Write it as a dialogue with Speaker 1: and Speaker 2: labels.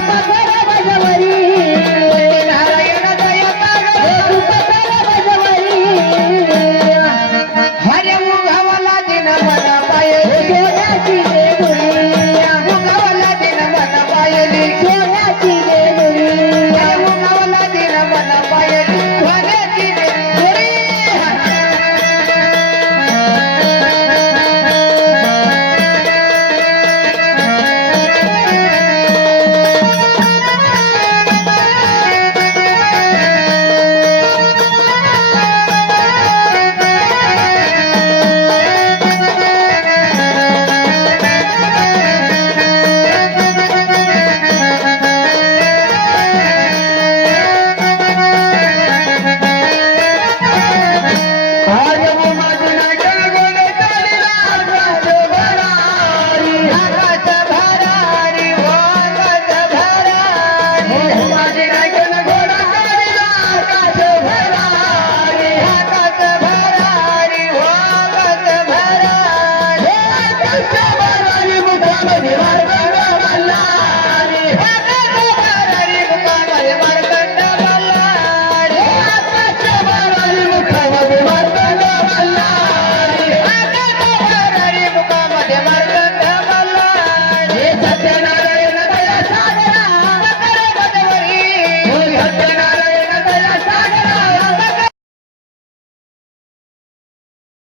Speaker 1: Thank you. Vai, vai, vai.